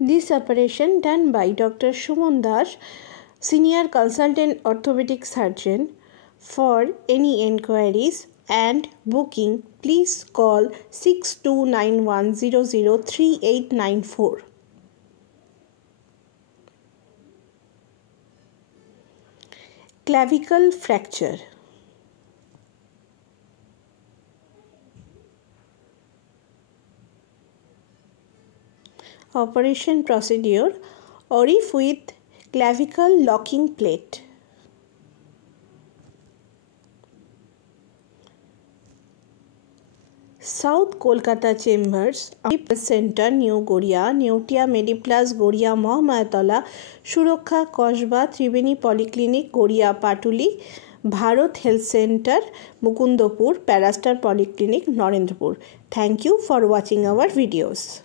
This operation done by Dr. Suman Das, Senior Consultant Orthopedic Surgeon. For any enquiries and booking, please call 6291003894. Clavicle fracture. Operation procedure: ORIF with clavicle locking plate. South Kolkata Chambers, Center, New Goria, Neutia Mediplus, Goria, Mohamayatola, Surakha, Kosba, Tribeni Polyclinic, Goria, Patuli, Bharat Health Center, Mukundapur, Parastar Polyclinic, Narendrapur. Thank you for watching our videos.